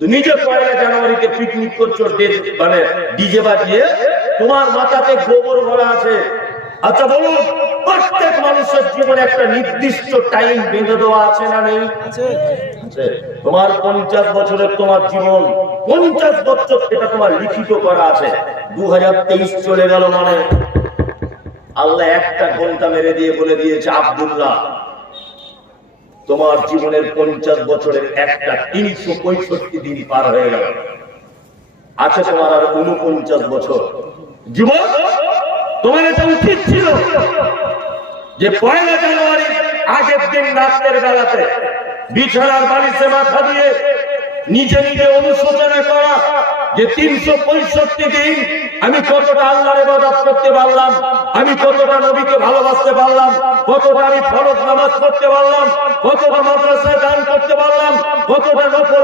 তুমি যে 1 জানুয়ারিতে পিকনিক করছো মানে ডিজে বাজিয়ে, তোমার মাথাতে গোবর ভরা আছে। আচ্ছা বলুন, প্রত্যেক মানুষের জীবনে একটা নির্দিষ্ট টাইম বেঁধে দেওয়া আছে না নেই? তোমার 50 বছরের তোমার জীবন, 50 বছর এটা তোমার লিখিত করা আছে। 2023 চলে গেল মানে আল্লাহ একটা ঘন্টা মেরে দিয়ে বলে দিয়েছে, আব্দুল্লাহ তোমার জীবনের 50 বছরের একটা 365 দিন পার হয়ে গেল, আছে তোমার আর 49 বছর জীবন। তোমার এটা উচিত ছিল যে 1 জানুয়ারি আগের দিন রাতের বেলাতে বিছানার বালিশে মাথা দিয়ে নিজে নিজে অনুশোচনা করা যে 365 দিন আমি কতটা আল্লাহর ইবাদত করতে পারলাম, আমি কতটা নবীকে ভালোবাসতে পারলাম, কতটা আমি ফরজ নামাজ পড়তে পারলাম, কতটা মাদ্রাসায় দান করতে পারলাম, কতটা নফল